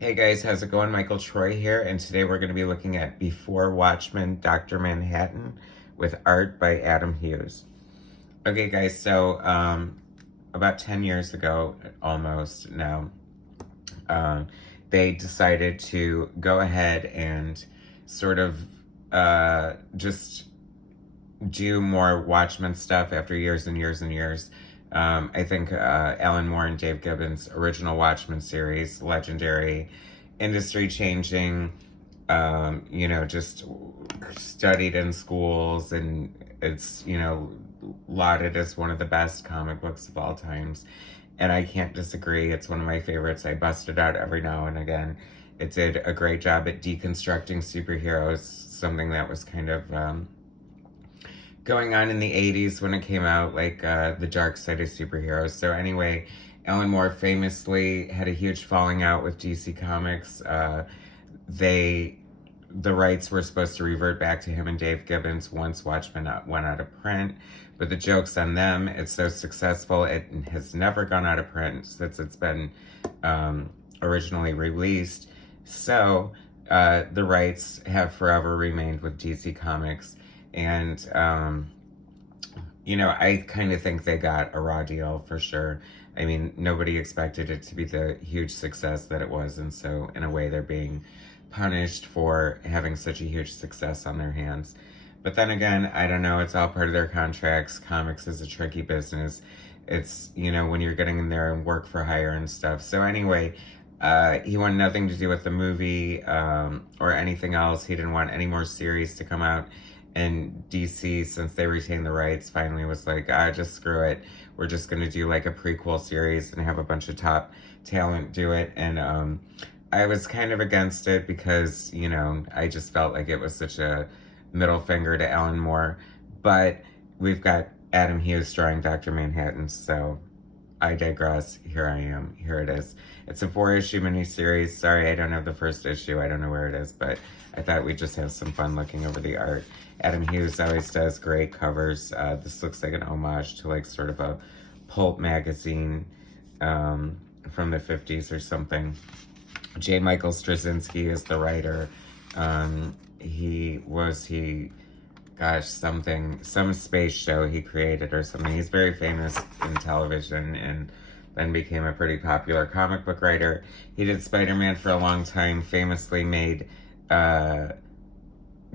Hey guys, how's it going? Michael Troy here, and today we're going to be looking at Before Watchmen, Dr. Manhattan with art by Adam Hughes. Okay guys, so about 10 years ago, almost now, uh, they decided to go ahead and sort of just do more Watchmen stuff after years and years and years. I think Alan Moore and Dave Gibbons' original Watchmen series, legendary, industry-changing, just studied in schools, and it's, lauded as one of the best comic books of all times. And I can't disagree. It's one of my favorites. I bust it out every now and again. It did a great job at deconstructing superheroes, something that was kind of going on in the 80s when it came out, like the dark side of superheroes. So anyway, Alan Moore famously had a huge falling out with DC Comics. The rights were supposed to revert back to him and Dave Gibbons once Watchmen went out of print, but the joke's on them. It's so successful, it has never gone out of print since it's been originally released. So the rights have forever remained with DC Comics. And, I kind of think they got a raw deal for sure. I mean, nobody expected it to be the huge success that it was. And so, in a way, they're being punished for having such a huge success on their hands. But then again, I don't know. It's all part of their contracts. Comics is a tricky business. It's, when you're getting in there and work for hire and stuff. So anyway, he wanted nothing to do with the movie or anything else. He didn't want any more series to come out. And DC, since they retained the rights, finally was like, just screw it. We're just going to do like a prequel series and have a bunch of top talent do it. And I was kind of against it because, I just felt like it was such a middle finger to Alan Moore. But we've got Adam Hughes drawing Dr. Manhattan, so I digress. Here I am. Here it is. It's a 4-issue miniseries. Sorry, I don't have the first issue. I don't know where it is, but I thought we'd just have some fun looking over the art. Adam Hughes always does great covers. This looks like an homage to like sort of a pulp magazine from the 50s or something. J. Michael Straczynski is the writer. Some space show he created or something. He's very famous in television and then became a pretty popular comic book writer. He did Spider-Man for a long time, famously made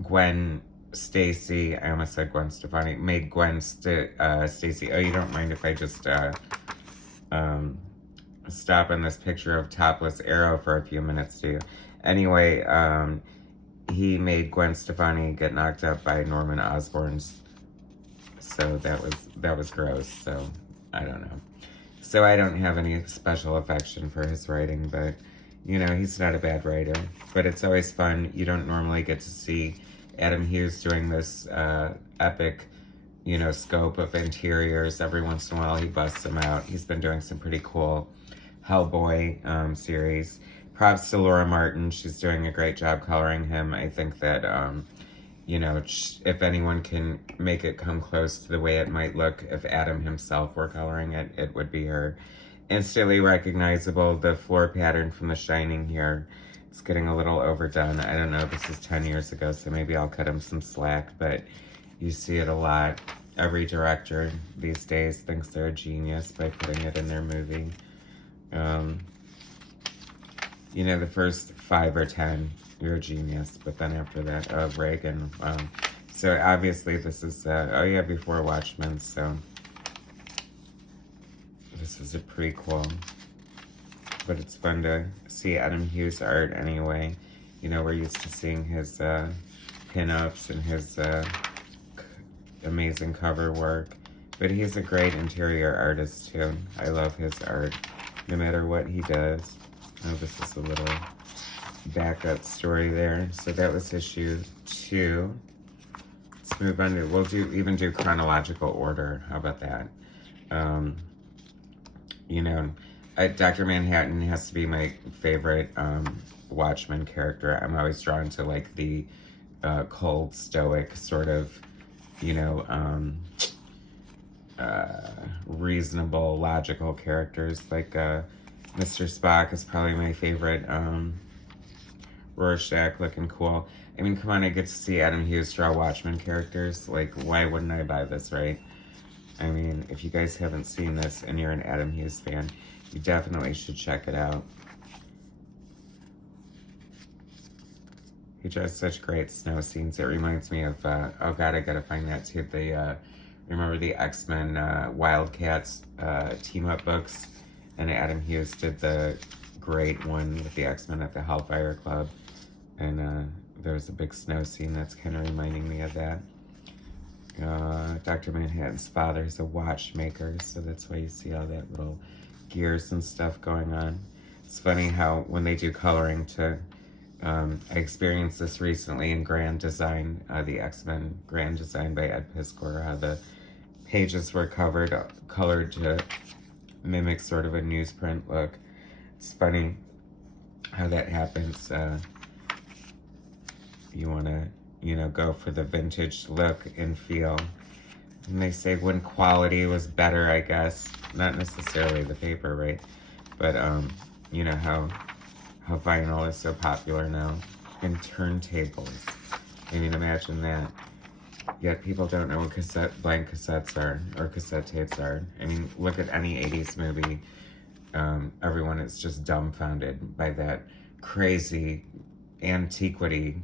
Gwen Stacy, I almost said Gwen Stefani, made Gwen Stacy. Oh, you don't mind if I just stop in this picture of topless Arrow for a few minutes, do you? Anyway, he made Gwen Stefani get knocked up by Norman Osborn's. So that was gross. So I don't know. So I don't have any special affection for his writing, but he's not a bad writer. But it's always fun. You don't normally get to see Adam Hughes doing this epic, scope of interiors. Every once in a while he busts them out. He's been doing some pretty cool Hellboy series. Props to Laura Martin. She's doing a great job coloring him. I think that, if anyone can make it come close to the way it might look if Adam himself were coloring it, it would be her. Instantly recognizable. The floor pattern from The Shining here, it's getting a little overdone. I don't know, this is 10 years ago, so maybe I'll cut him some slack, but you see it a lot. Every director these days thinks they're a genius by putting it in their movie. The first 5 or 10, you're a genius, but then after that, Reagan. So obviously this is, before Watchmen, so this is a prequel. But it's fun to see Adam Hughes art anyway. We're used to seeing his pin-ups and his amazing cover work. But he's a great interior artist too. I love his art, no matter what he does. Oh, this is a little backup story there. So that was issue 2. Let's move on to, we'll even do chronological order. How about that? Dr. Manhattan has to be my favorite Watchmen character. I'm always drawn to like the cold, stoic sort of, reasonable, logical characters like Mr. Spock is probably my favorite. Rorschach looking cool. I mean, come on, I get to see Adam Hughes draw Watchmen characters. Like, why wouldn't I buy this, right? I mean, if you guys haven't seen this and you're an Adam Hughes fan, you definitely should check it out. He draws such great snow scenes. It reminds me of, oh god, I gotta find that too. Remember the X-Men Wildcats team-up books? And Adam Hughes did the great one with the X-Men at the Hellfire Club. And there was a big snow scene that's kind of reminding me of that. Dr. Manhattan's father is a watchmaker, so that's why you see all that little gears and stuff going on. It's funny how when they do coloring to, I experienced this recently in Grand Design, the X-Men Grand Design by Ed Piskor, how the pages were colored to mimic sort of a newsprint look. It's funny how that happens. You want to, you know, go for the vintage look and feel. And they say when quality was better, I guess. Not necessarily the paper, right? But, you know, how vinyl is so popular now. And turntables. I mean, imagine that. Yet people don't know what blank cassettes are, or cassette tapes are. I mean, look at any 80s movie. Everyone is just dumbfounded by that crazy antiquity.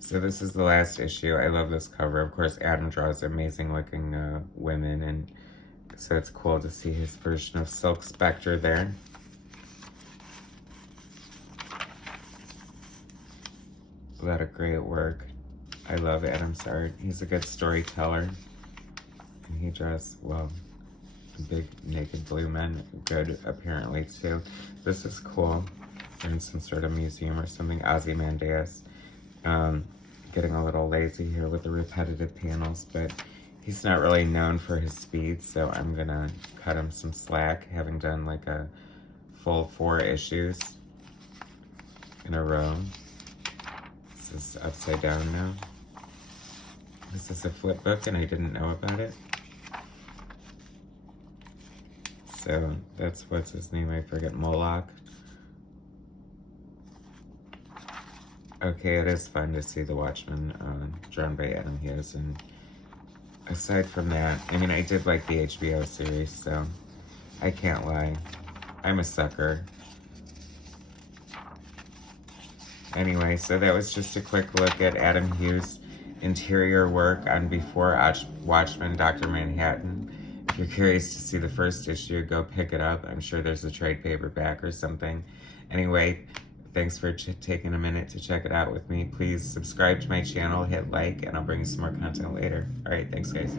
So this is the last issue. I love this cover. Of course, Adam draws amazing looking women, and so it's cool to see his version of Silk Spectre there. A lot of great work. I love Adam's art. He's a good storyteller. And he draws, well, big naked blue men. Good, apparently, too. This is cool. They're in some sort of museum or something. Ozymandias. Getting a little lazy here with the repetitive panels, but he's not really known for his speed, so I'm gonna cut him some slack, having done like a full 4 issues in a row. This is upside down now. This is a flip book and I didn't know about it. So that's, what's his name? I forget. Moloch. Okay, it is fun to see the Watchmen drawn by Adam Hughes, and aside from that, I mean, I did like the HBO series, so I can't lie. I'm a sucker. Anyway, so that was just a quick look at Adam Hughes' interior work on Before Watchmen, Dr. Manhattan. If you're curious to see the first issue, go pick it up. I'm sure there's a trade paperback or something. Anyway, thanks for taking a minute to check it out with me. Please subscribe to my channel, hit like, and I'll bring you some more content later. All right, thanks, guys.